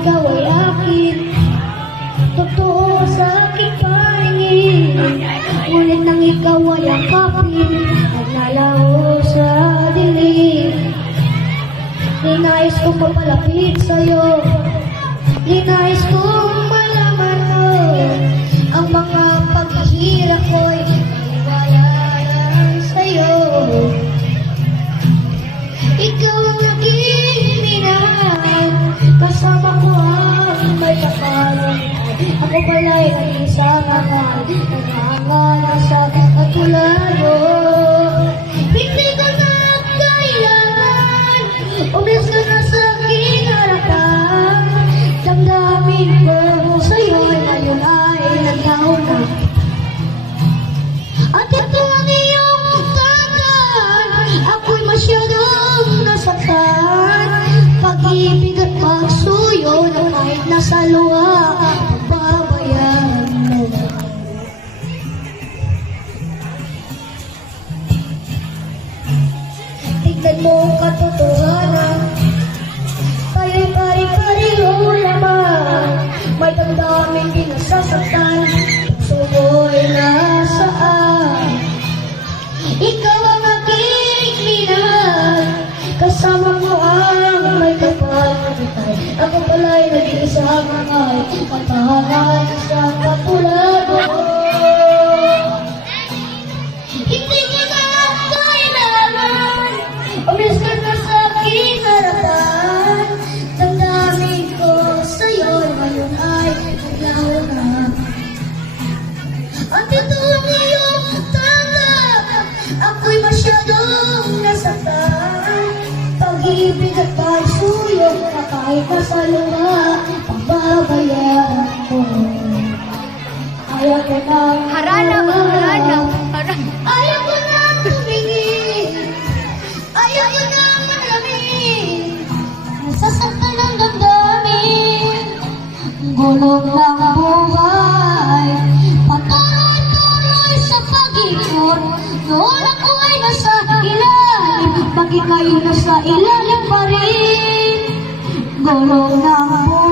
ikaw ay akin. Totoo sa aking paningin, ngunit nang ikaw ay akapin, naglalaho sa dilim. Ninais kong mapalapit sa'yo, ninais kong malaman mo ang mga paghihirap ko'y iwalaan sa'yo. Ikaw ang aking minahal, kasama ko ang may kapalan. Ako pala'y nag-isang mahal, nangangana sa katulad mo. Hindi ka na kailangan, umis ka na sa aking harapan. Damdamin ko sa'yo ngayon ay naglaho na. At ito ang iyong tandaan, ako'y masyadong nasaktan. Pag-ibig at pagsuyo na kahit nasa luha, pababayaan mo. Tignan mo ang katotohanan, tayo'y pari-pariho naman. May damdamin di nasasaktan, puso mo'y nasaan. Ikaw ang aking minahal, kasama mo ang may kapatid. Ako pala'y nag-iisang mahal, matahanan sa katulad mo. Hindi ka na kailangan, umis ka na sa aking harapan. Damdamin ko sa'yo ngayon ay naglaho na. At ito ang iyong tanggap, ako'y masyadong nasaktan. Pag-ibig at pagsuyo na kahit nasa luha, pagbabayaan ko. Ayaw ko nang Harana. ayaw ko nang tumingin, ayaw ko nang malamin. Nasasaktan ang damdamin, gulong ng buhay. Patuloy-tuloy sa pag-ikot, noon ako ay nasa ilalim, pag ika'y nasa ilalim pa rin. Gulong ng buhay.